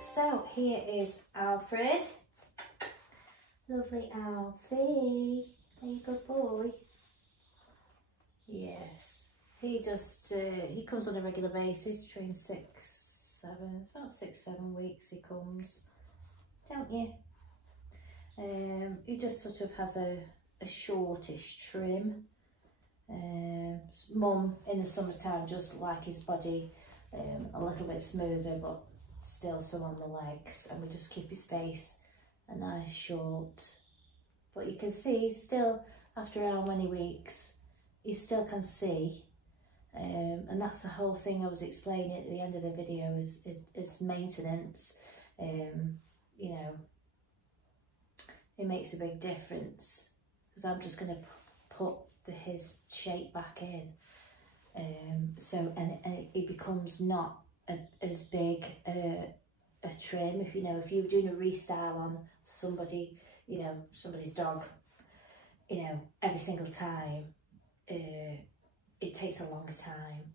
So here is Alfred. Lovely Alfie. Are you a good boy? Yes. He just, he comes on a regular basis between 6-7 weeks he comes, don't you? He just sort of has a shortish trim. Mum in the summertime just like his body a little bit smoother, but still some on the legs, and we just keep his face a nice short. But you can see he's still, after how many weeks, he still can see, and that's the whole thing I was explaining at the end of the video is maintenance. You know, it makes a big difference, because I'm just going to put his shape back in, so and it becomes not as big a trim. If you know, if you're doing a restyle on somebody, you know, somebody's dog, you know, every single time, it takes a longer time,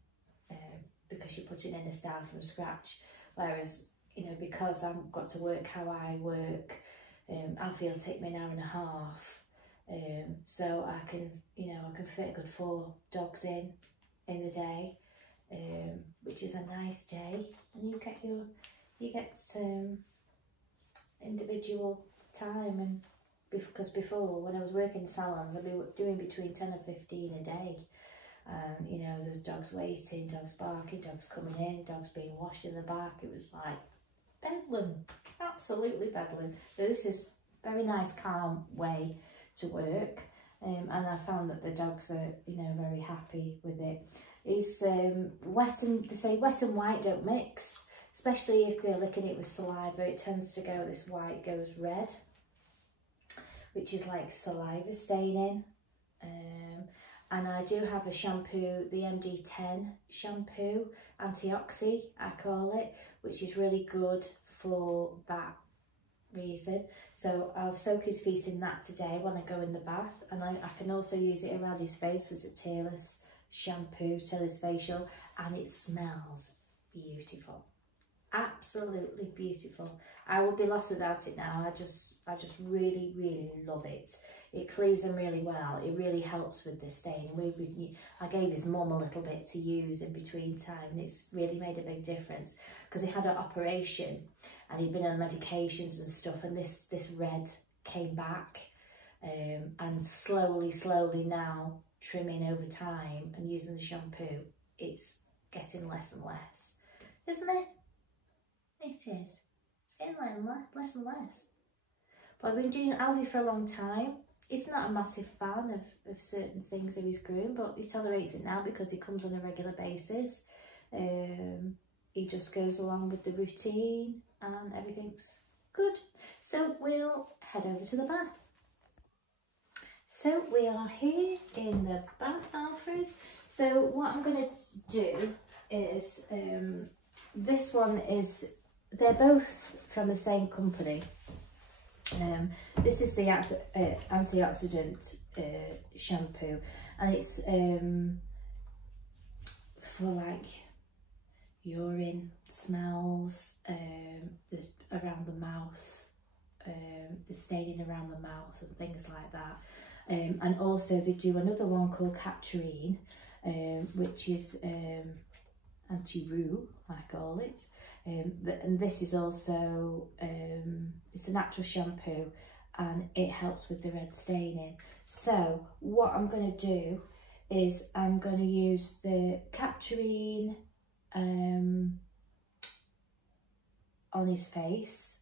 because you're putting in a style from scratch. Whereas, you know, because I've got to work how I work, Alfie will take me an hour and a half. So I can, you know, I can fit a good 4 dogs in the day, which is a nice day, and you get individual time. And because before, when I was working in salons, I'd be doing between 10 and 15 a day, and you know, there's dogs waiting, dogs barking, dogs coming in, dogs being washed in the back. It was like bedlam, absolutely bedlam. But this is a very nice, calm way to work, and I found that the dogs are, you know, very happy with it. It's wet, and they say wet and white don't mix, especially if they're licking it with saliva. It tends to go, this white goes red, which is like saliva staining. And I do have a shampoo, the MD10 shampoo, antioxy I call it, which is really good for that reason. So I'll soak his feet in that today when I go in the bath, and I can also use it around his face as a tailless shampoo, tailless facial, and it smells beautiful, absolutely beautiful. I will be lost without it now. I just really love it. It cleans them really well. It really helps with the stain. I gave his mum a little bit to use in between time, and it's really made a big difference, because he had an operation and he'd been on medications and stuff, and this red came back, and slowly now, trimming over time and using the shampoo, it's getting less and less, isn't it? It is. It's getting less and less. But I've been doing Alfie for a long time. He's not a massive fan of certain things of his groom, but he tolerates it now because he comes on a regular basis. He just goes along with the routine and everything's good. So we'll head over to the bath. So we are here in the bath, Alfred. So what I'm going to do is, this one is, they're both from the same company. This is the antioxidant shampoo, and it's for like urine smells, around the mouth, the staining around the mouth and things like that. And also they do another one called Capturine, which is anti-roux, I call it. And this is also, it's a natural shampoo, and it helps with the red staining. So what I'm going to do is I'm going to use the Capturine on his face,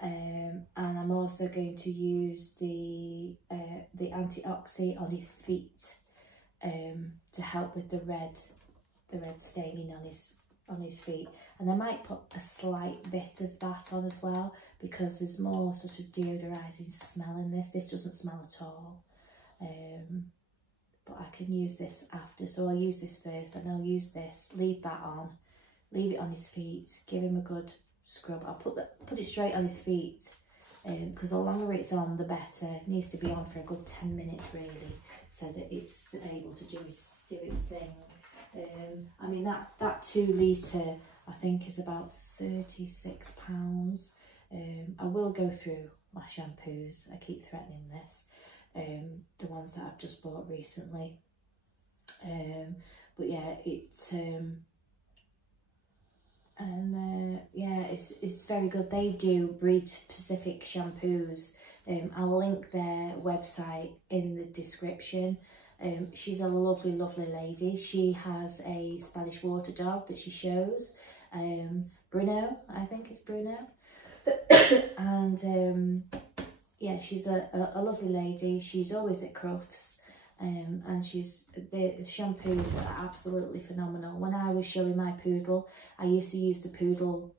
and I'm also going to use the antioxy on his feet, to help with the red staining on his feet. And I might put a slight bit of that on as well, because there's more sort of deodorizing smell in this. This doesn't smell at all, but I can use this after. So I'll use this first, and I'll use this, leave that on, leave it on his feet, give him a good scrub. I'll put it straight on his feet, because the longer it's on, the better. It needs to be on for a good 10 minutes really, so that it's able to do its thing. I mean, that 2 litre I think is about £36. I will go through my shampoos. I keep threatening this. The ones that I've just bought recently. But yeah, it's very good. They do breed specific shampoos. I'll link their website in the description. She's a lovely lady. She has a Spanish water dog that she shows, Bruno, I think it's Bruno. And yeah, she's a lovely lady. She's always at Crufts. And the shampoos are absolutely phenomenal. When I was showing my poodle, I used to use the poodle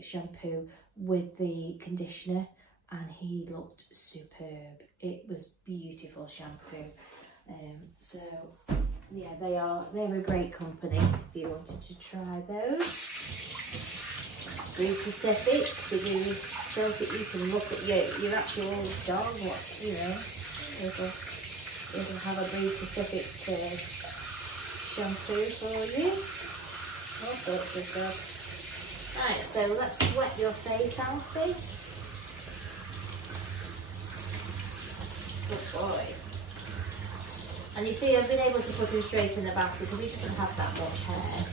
shampoo with the conditioner, and he looked superb. It was beautiful shampoo. So yeah, they're a great company if you wanted to try those. Breed Pacific, they do so that you can look at your actual dog, it'll have a Breed Pacific shampoo for you. All sorts of good. Right, so let's wet your face, Alfie. Good boy. And you see, I've been able to put him straight in the bath because he doesn't have that much hair.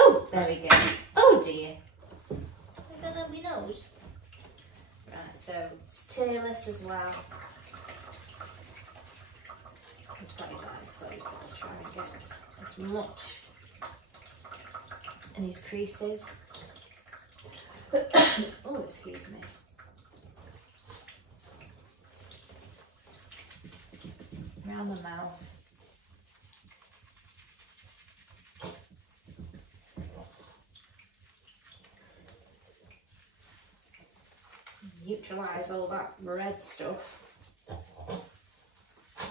Oh, there we go. Oh dear. I got on my nose. Right, so it's tailless as well. Let's put his eyes closed, but I'll try and get as much in his creases. Oh, excuse me. Around the mouth. Neutralise all that red stuff.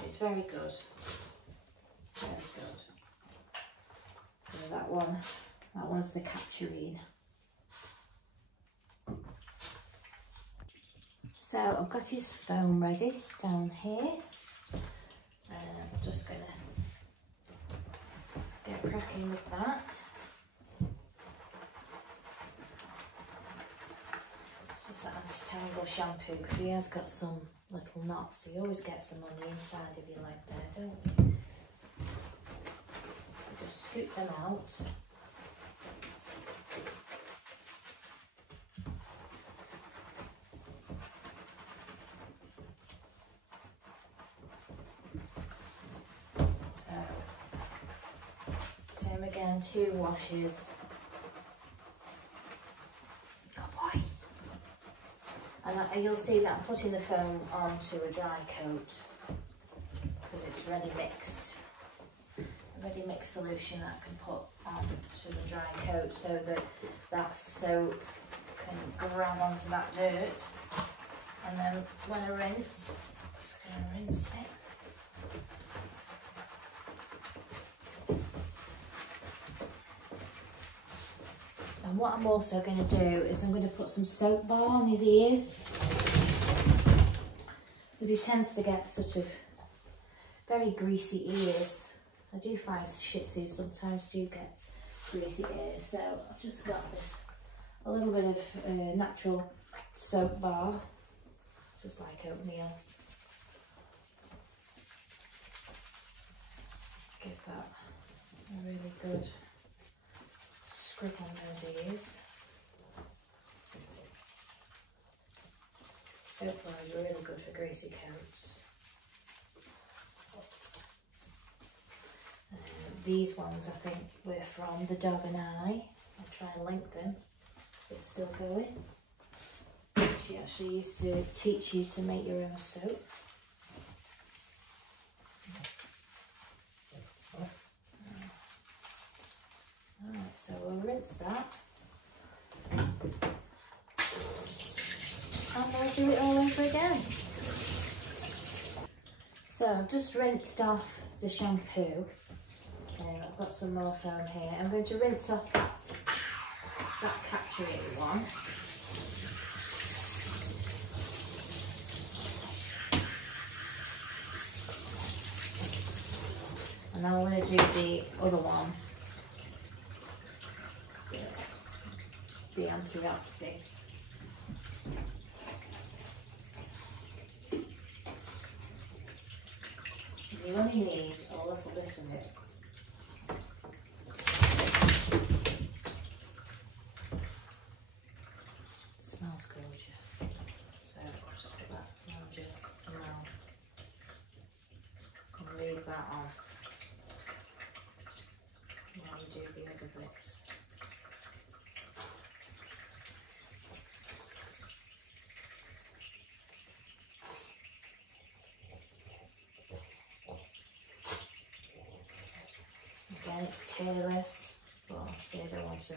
It's very good. Very good. So that one's the capturine. So I've got his foam ready down here. I'm just gonna get cracking with that. It's just an anti-tangle shampoo because he has got some little knots. He always gets them on the inside of your leg there, don't you? Just scoop them out. Same again, 2 washes. Good boy. And you'll see that I'm putting the foam onto a dry coat because it's ready mixed. A ready mixed solution that I can put onto the dry coat so that that soap can grab onto that dirt. And then when I rinse, I'm just going to rinse it. And what I'm also going to do is I'm going to put some soap bar on his ears because he tends to get sort of very greasy ears. I do find Shih Tzus sometimes do get greasy ears, so I've just got this, a little bit of natural soap bar, just like oatmeal. Give that a really good scrub on those ears. Soap bar is really good for greasy coats. These ones I think were from The Dog and I. I'll try and link them. It's still going. She actually used to teach you to make your own soap. Alright, so we'll rinse that. And we'll do it all over again. So I've just rinsed off the shampoo. I've got some more foam here. I'm going to rinse off that capturine one. And now I'm going to do the other one, the antioxidant. You only need a little bit of it. It smells gorgeous. So just put that now just around and leave that on while we do the other bits. Again, it's tearless, but obviously I don't want to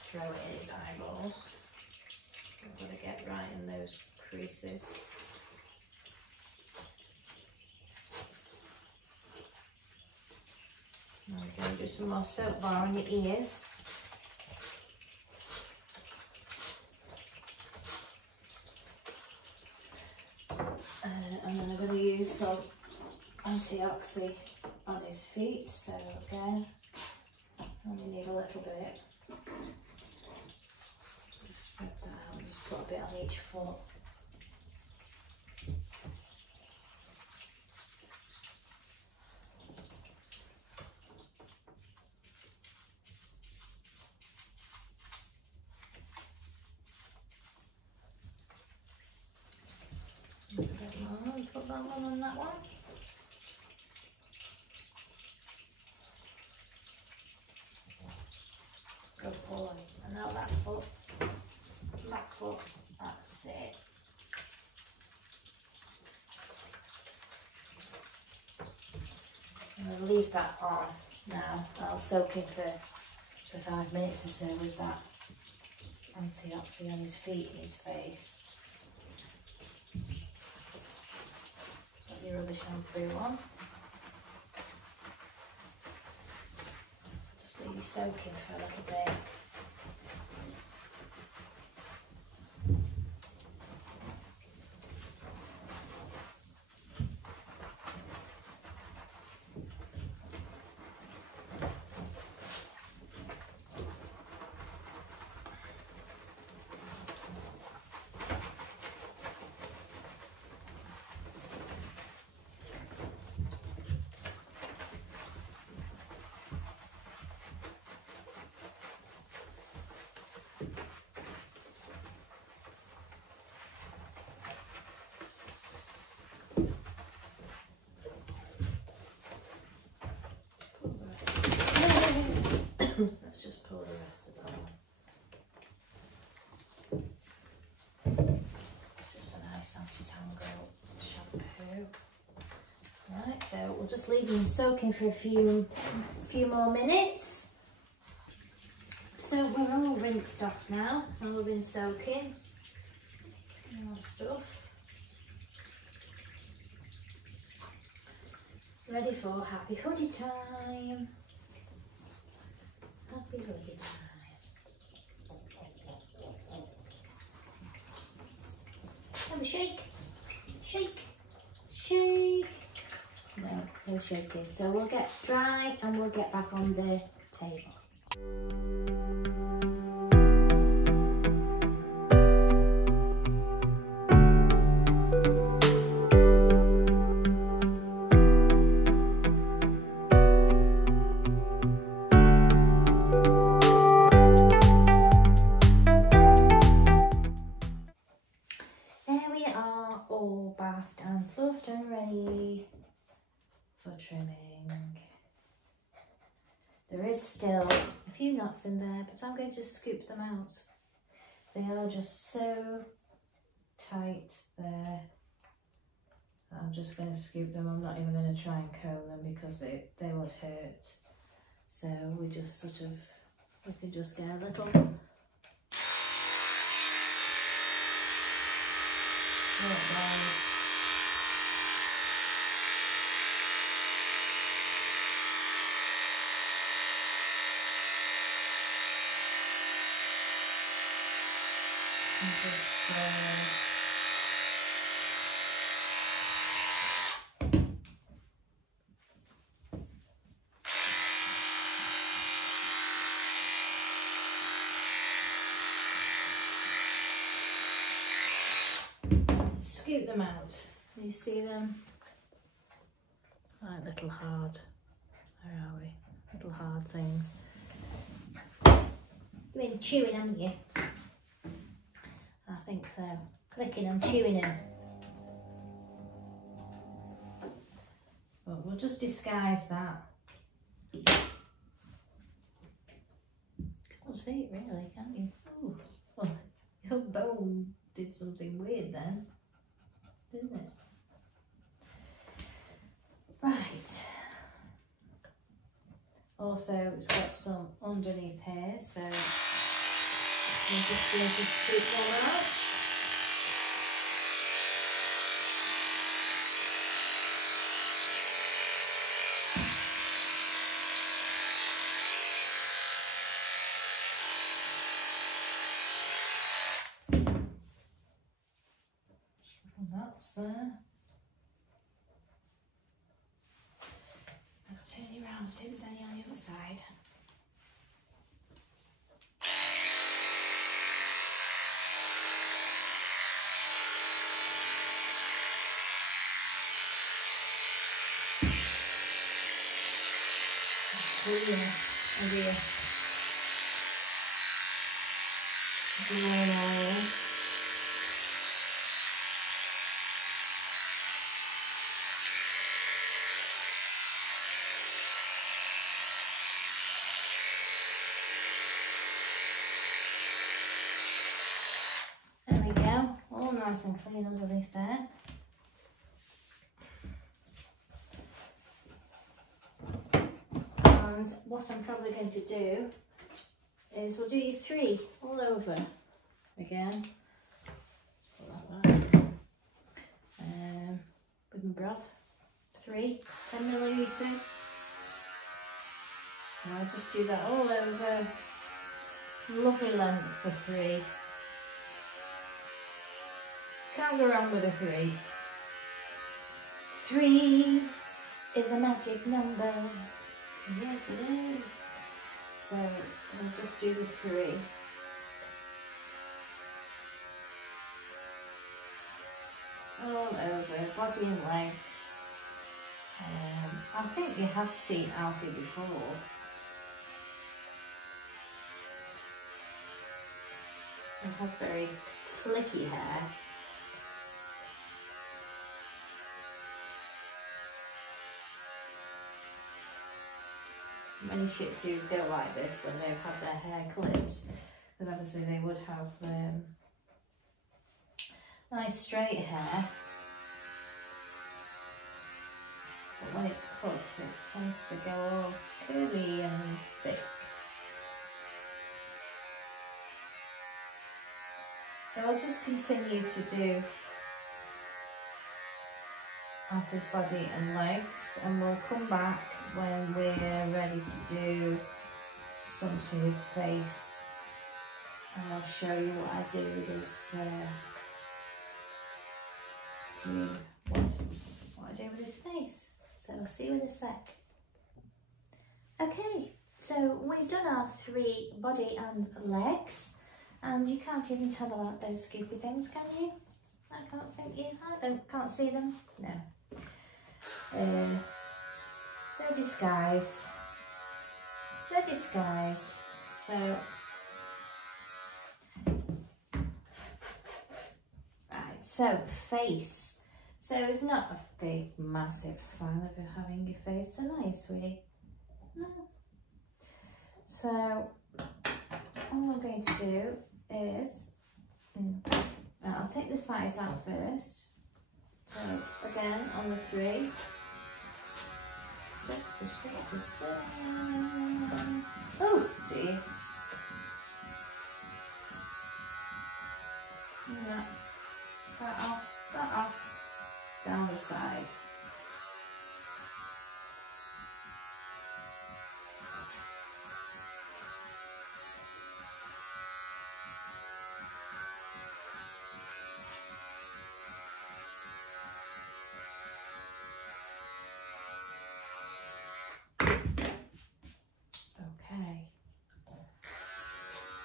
throw it in his eyeballs. I've got to get right in those creases. There we go, just some more soap bar on your ears. And then I'm going to use some antioxidant on his feet, so again, only need a little bit. Just spread that out, just put a bit on each foot. Put that one on that one. Good boy. And now that foot, back foot, that's it. I'm going to leave that on now. I'll soak him for 5 minutes or so with that antioxidant on his feet and his face. Put your other shampoo on. Just leave you soaking for a little bit. Let's just pour the rest of that on. It's just a nice anti-tangle shampoo. Right, so we'll just leave him soaking for a few more minutes. So we're all rinsed off now, and we've been soaking and all stuff. Ready for happy hoodie time. Happy hoodie time. Have a shake. Shake. Shake. No shaking. So we'll get dry and we'll get back on the table. All bathed and fluffed and ready for trimming. There is still a few knots in there, but I'm going to scoop them out. They are just so tight there. I'm just going to scoop them. I'm not even going to try and comb them because they would hurt. So we just we can just get a little scoop them out. You see them? Like little hard, where are we? Little hard things. You've been chewing, haven't you? I think so. Clicking and chewing them. But we'll just disguise that. Can't see it really, can you? Oh, well, your bone did something weird then, didn't it? Right. Also, it's got some underneath here, so I'm just going to scoop them out. And that's there. Let's turn it around, see if there's any on the other side. Oh dear. There we go, all nice and clean underneath there. And what I'm probably going to do is we'll do you 3 all over again. With my broth. 3, 10 millilitre. And I'll just do that all over. Lovely length for 3. Can't go wrong with a 3. 3 is a magic number. Yes, it is. So we'll just do the 3. All over, body and legs. I think you have seen Alfie before. He has very flicky hair. Many Shih Tzus go like this when they've had their hair clipped, because obviously they would have nice straight hair, but when it's cut it tends to go all curly and thick. So I'll just continue to do Alfie's body and legs, and we'll come back when we're ready to do some to his face, and I'll show you what I do with his what I do with his face. So I'll see you in a sec. Okay, so we've done our 3 body and legs, and you can't even tell about those scoopy things, can you? I can't think you can't see them. No. They're disguised. They're disguised. So right, so face. So it's not a big massive fan of having your face done, are you, sweetie? No. So all I'm going to do is I'll take the sides out first. So again on the 3. Oh dear. That off, down the side.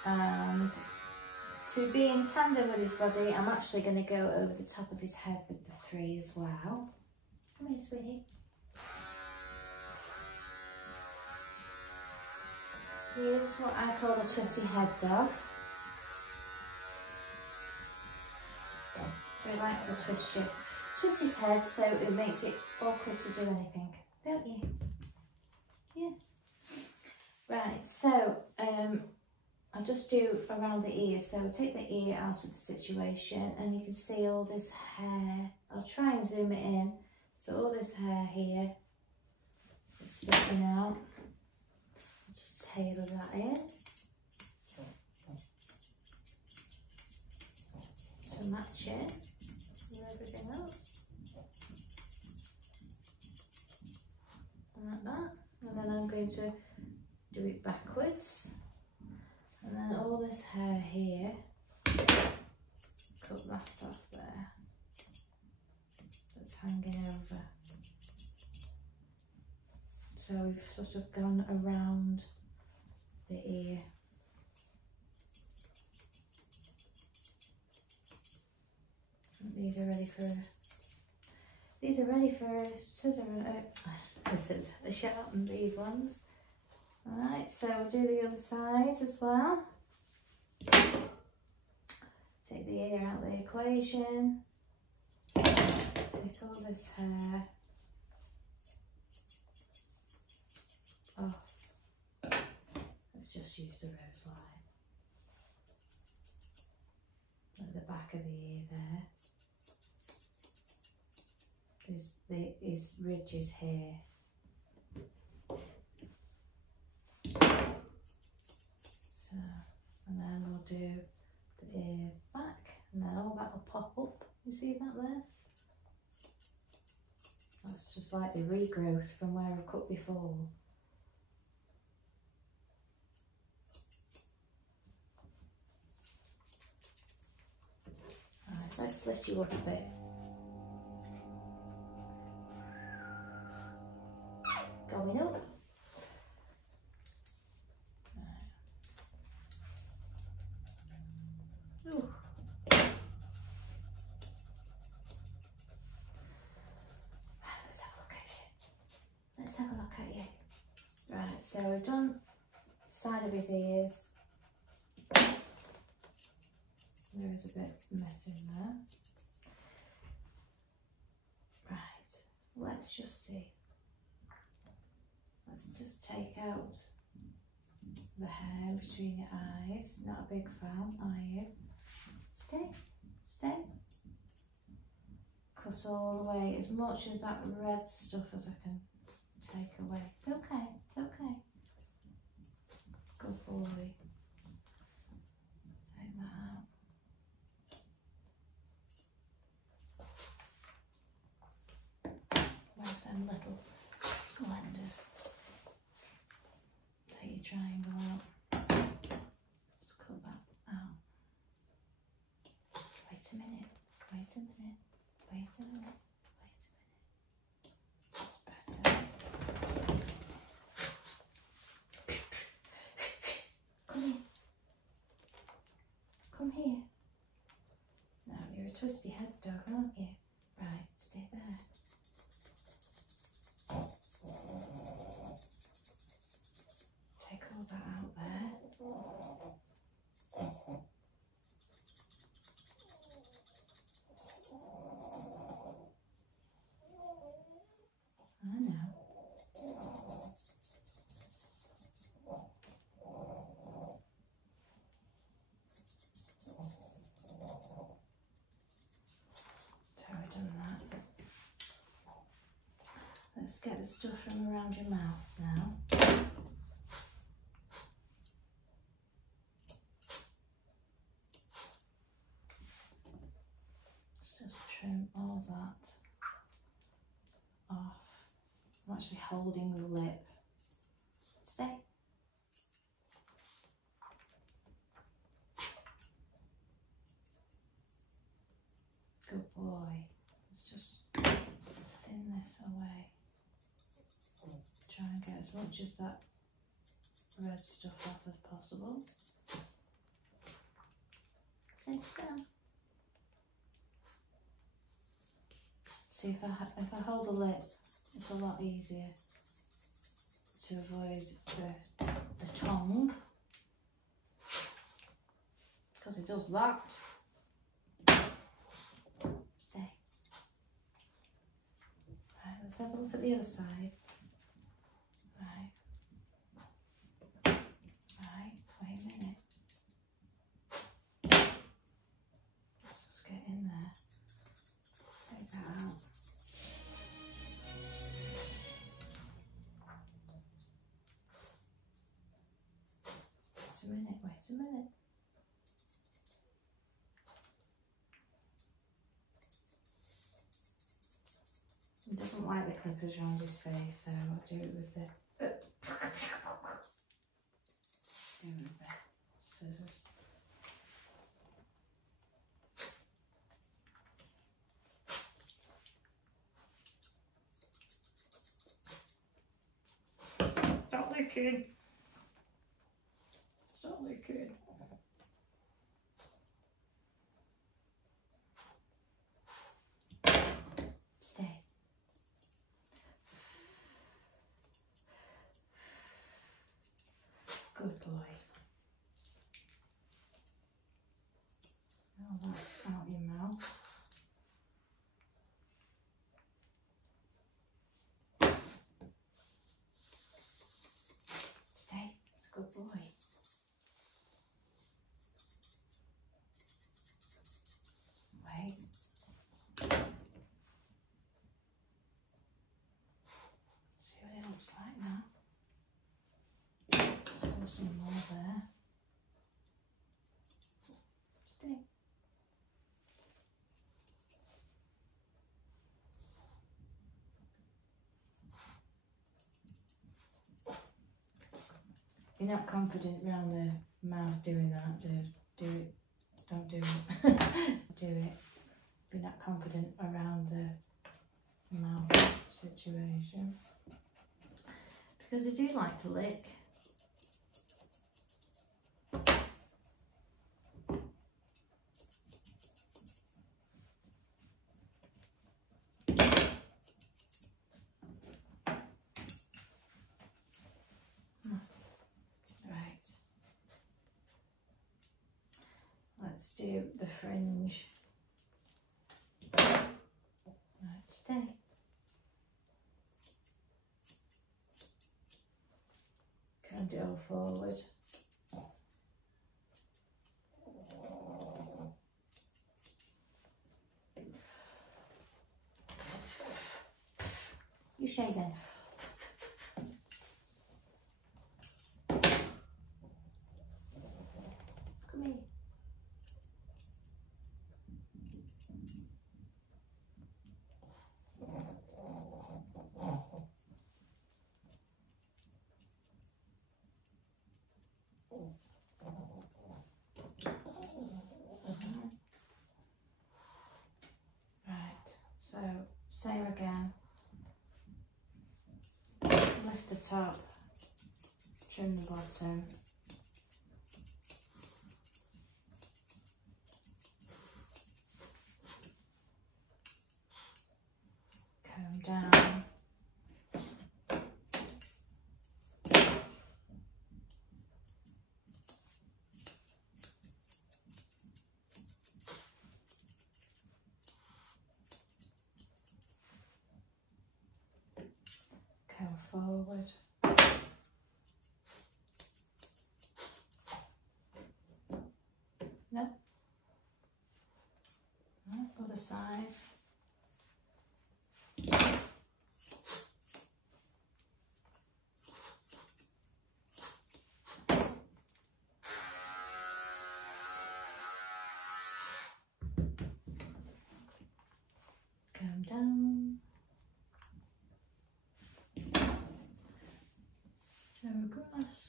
And to be in tandem with his body, I'm actually going to go over the top of his head with the 3 as well. Come here, sweetie. Here's what I call a twisty head dog. He likes to twist his head, so it makes it awkward to do anything, don't you? Yes. Right, so I'll just do around the ear. So I'll take the ear out of the situation, and you can see all this hair. I'll try and zoom it in. So all this hair here is sticking out. I'll just tailor that in to match it with everything else. And like that. And then I'm going to do it backwards. And then all this hair here, cut that off there. That's hanging over. So we've sort of gone around the ear. These are ready for scissors. The sharpen these ones. Alright, so we'll do the other side as well. Take the ear out of the equation. Take all this hair off. Let's just use the rose line at the back of the ear there. His ridge is here. So, and then we'll do the ear back, and then all that will pop up. You see that there? That's just like the regrowth from where I cut before. Right, let's lift you up a bit. Going up. Ooh. Let's have a look at you. Let's have a look at you. Right, so we've done the side of his ears. There is a bit of mess in there. Right, let's just see. Let's just take out the hair between your eyes. Not a big fan, are you? Stay, stay. Cut all the way, as much of that red stuff as I can take away. It's okay, it's okay. Good boy. Take that out. Where's them little blenders? Take your triangle out. Just cut that out. Wait a minute, wait a minute, wait a minute, wait a minute. That's better. Come here. Come here. Now you're a twisty head dog, aren't you? Right, stay there. Take all that out there. I know. So we've done that. Let's get the stuff from around your mouth now. Let's just trim all that off. I'm actually holding the lip. Stay. Good boy. Let's just thin this away. Try and get as much as that red stuff off as possible. Stay still. See, if I hold the lip, it's a lot easier to avoid the tongue, because it does that. Stay. Right, let's have a look at the other side. Right. Right, wait a minute. Let's just get in there. Take that out. Wait a minute, wait a minute. He doesn't like the clippers around his face, so I'll do it with the scissors. Stop licking. Stop licking. Stay. Good boy. All that out your mouth. Stay. It's a good boy. Wait. See what it looks like now. Still some more there. Stay. If you're not confident around the mouth doing that, do it. Don't do it. Do it. If you're not confident around the mouth situation. Because they do like to lick. Let's do the fringe. Right, stay. Can do all forward. You shake then. Come here. So, same again, lift the top, trim the bottom, comb down, forward, no, other side, come down, go across,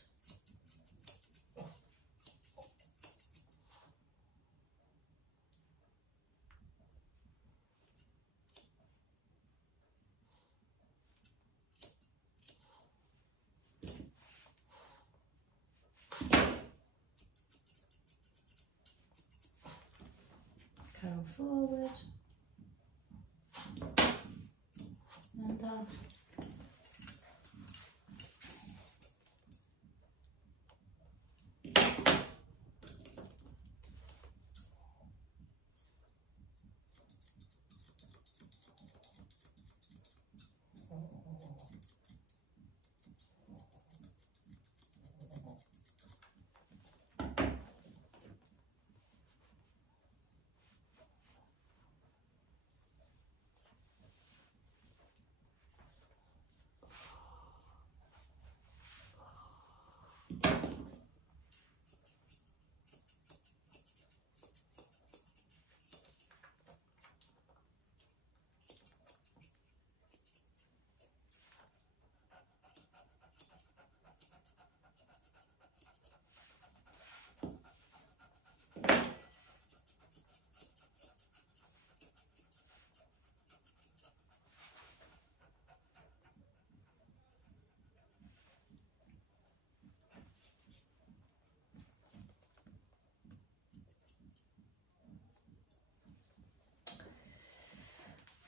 forward and down.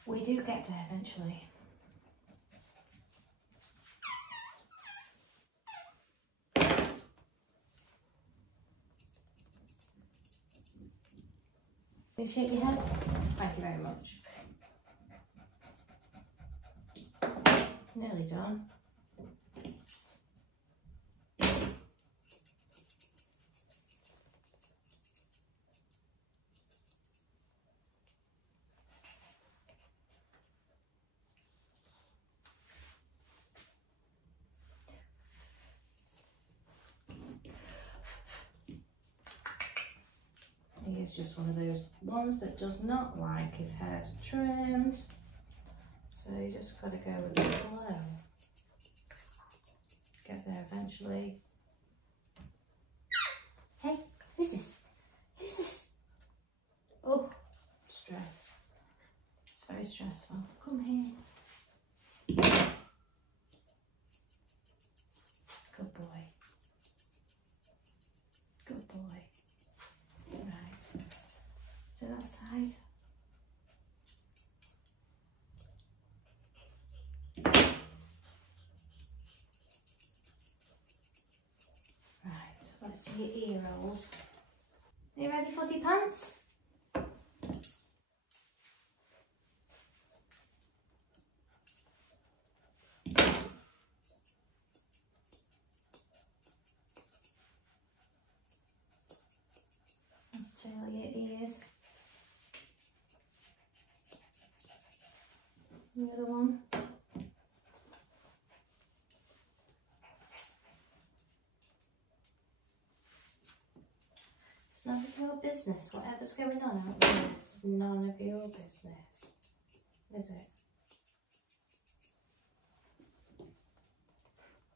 We do get there eventually. You shake your head? Thank you very much. Nearly done. He's just one of those ones that does not like his hair trimmed, so you just got to go with the flow. Get there eventually. Hey, who's this? Who's this? Oh, stress. It's very stressful. Come here. Good boy. Good boy. Right. So that side. Right, let's do your ear rolls. Are you ready, fuzzy pants? Let's tail your ears. The other one. It's none of your business. Whatever's going on out there, it's none of your business, is it?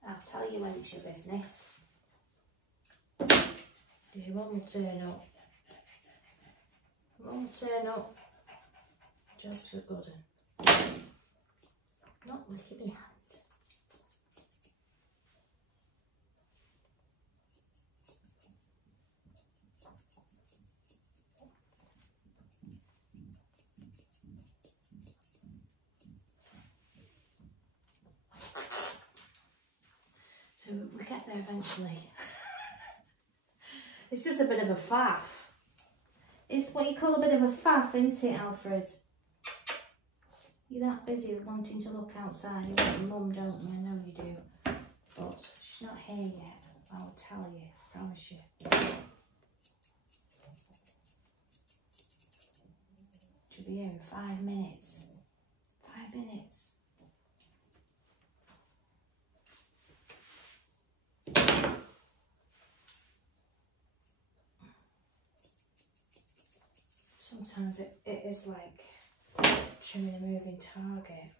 I'll tell you when it's your business. Because you won't turn up. You won't turn up. Jobs are good. Not licking my hand. So we get there eventually. It's just a bit of a faff. It's what you call a bit of a faff, isn't it, Alfred? You're that busy wanting to look outside. You want your mum, don't you? I know you do. But she's not here yet. I will tell you, I promise you. She'll be here in 5 minutes. 5 minutes. Sometimes it is like trimming a moving target.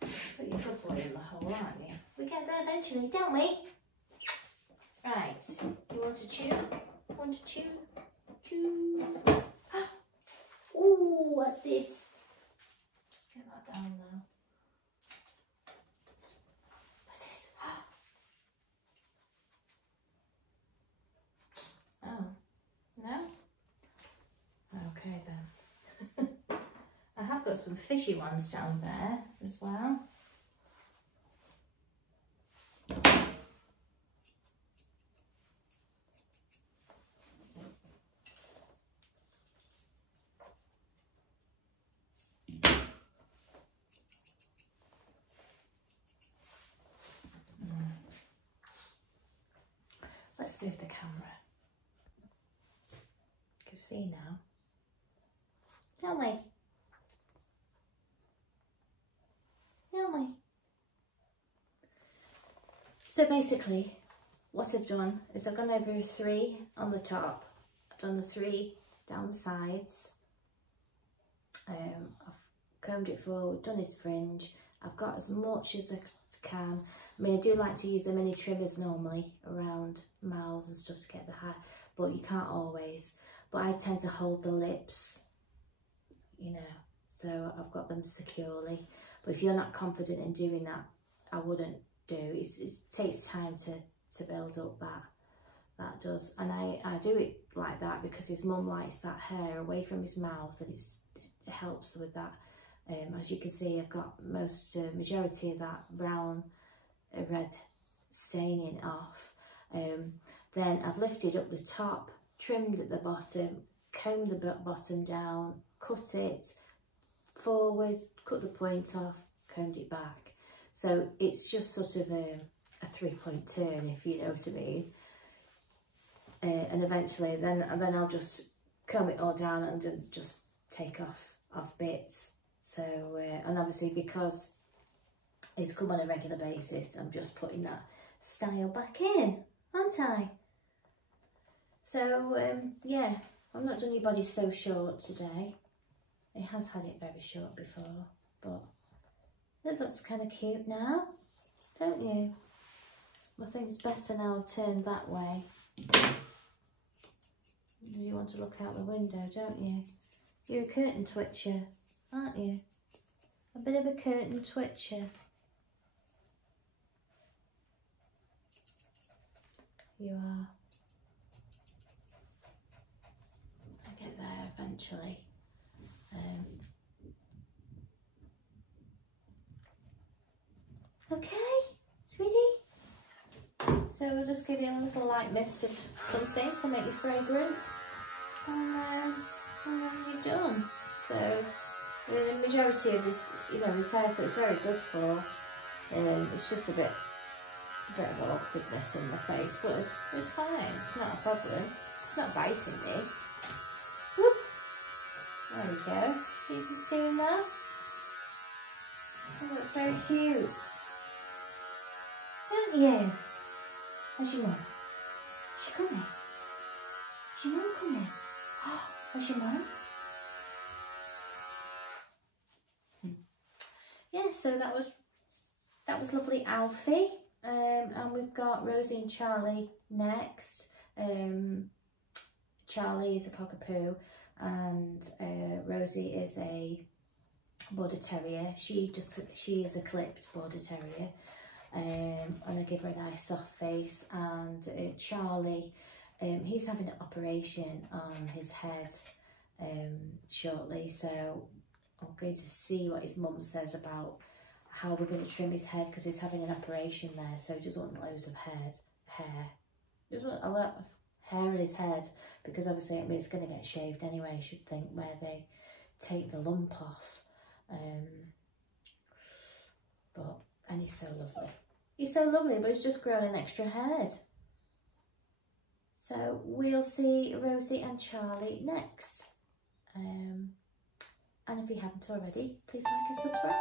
But you're a good boy in the hole, aren't you? We get there eventually, don't we? Right, you want to chew? Want to chew? Chew. Ooh, what's this? Just get that down now. What's this? Oh. got some fishy ones down there as well. Let's move the camera. You can see now. Can't we? Can't we? So basically, what I've done is I've gone over 3 on the top. I've done the 3 down the sides. I've combed it forward, done his fringe. I've got as much as I can. I mean, I do like to use the mini trimmers normally around mouths and stuff to get the hair, but you can't always. But I tend to hold the lips, you know, so I've got them securely. But if you're not confident in doing that, I wouldn't do. It takes time to build up that does. And I do it like that because his mum likes that hair away from his mouth, and it helps with that. As you can see, I've got majority of that brown red staining off. Then I've lifted up the top, trimmed at the bottom, combed the bottom down, cut it forward, cut the point off, combed it back. So it's just sort of a 3-point turn, if you know what I mean. And eventually then I'll just comb it all down and just take off bits. So, and obviously because it's come on a regular basis, I'm just putting that style back in, aren't I? So, yeah, I've not done your body so short today. It has had it very short before, but it looks kind of cute now, don't you? I think it's better now turned that way. You want to look out the window, don't you? You're a curtain twitcher, aren't you? A bit of a curtain twitcher. You are. I'll get there eventually. Okay, sweetie. So we'll just give you a little light mist of something to make you fragrant. And then you're done. So the majority of this, you know, this haircut is very good for. It's just a bit of awkwardness in my face, but it's fine. It's not a problem. It's not biting me. Whoop. There we go. You can see that. Oh, that's very cute. Don't you? Where's your mum? Is she coming? Is your mum coming? Oh, where's your mum? Yeah, so that was lovely Alfie. And we've got Rosie and Charlie next. Charlie is a cockapoo and Rosie is a border terrier. She is a clipped border terrier. And I give her a nice soft face. And Charlie, he's having an operation on his head shortly, so I'm going to see what his mum says about how we're going to trim his head, because he's having an operation there, so he doesn't want loads of hair. He doesn't want a lot of hair in his head, because obviously it's going to get shaved anyway, I should think, where they take the lump off. And he's so lovely. He's so lovely, but he's just grown an extra head. So we'll see Rosie and Charlie next. And if you haven't already, please like and subscribe.